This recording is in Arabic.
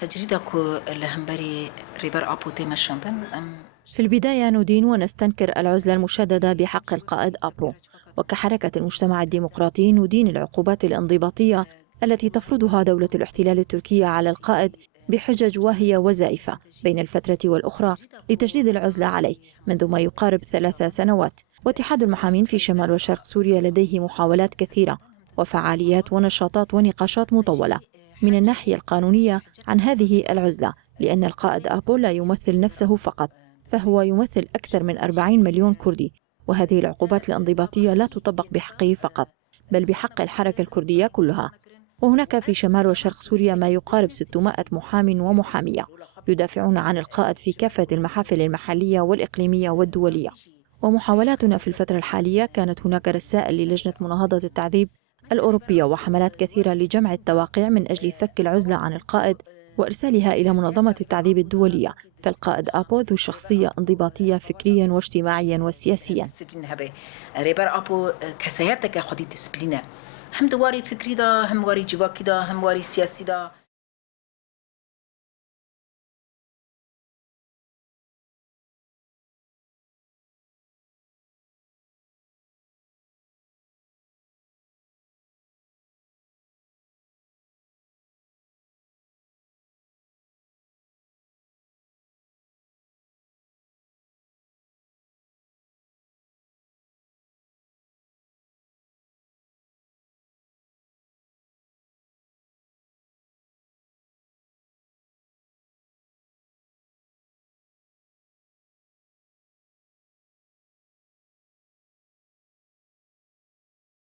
تجريدك لهمبري ريبر أبو تيمشانتن أم في البداية ندين ونستنكر العزلة المشددة بحق القائد أبو، وكحركة المجتمع الديمقراطي ندين العقوبات الانضباطية التي تفرضها دولة الاحتلال التركية على القائد بحجج واهية وزائفة بين الفترة والأخرى لتجديد العزلة عليه منذ ما يقارب 3 سنوات. واتحاد المحامين في شمال وشرق سوريا لديه محاولات كثيرة وفعاليات ونشاطات ونقاشات مطولة من الناحية القانونية عن هذه العزلة، لأن القائد أبو لا يمثل نفسه فقط، فهو يمثل أكثر من 40 مليون كردي، وهذه العقوبات الانضباطية لا تطبق بحقه فقط بل بحق الحركة الكردية كلها. وهناك في شمال وشرق سوريا ما يقارب 600 محام ومحامية يدافعون عن القائد في كافة المحافل المحلية والإقليمية والدولية. ومحاولاتنا في الفترة الحالية كانت هناك رسائل للجنة مناهضة التعذيب الأوروبية وحملات كثيرة لجمع التواقيع من أجل فك العزلة عن القائد وإرسالها إلى منظمة التعذيب الدولية. فالقائد أبو ذو شخصية انضباطية فكريا واجتماعيا وسياسيا. ريبر أبو كسياتك خدي ديسبلينا هم دواري فكري دا هم واري جواكي دا هم واري سياسي دا.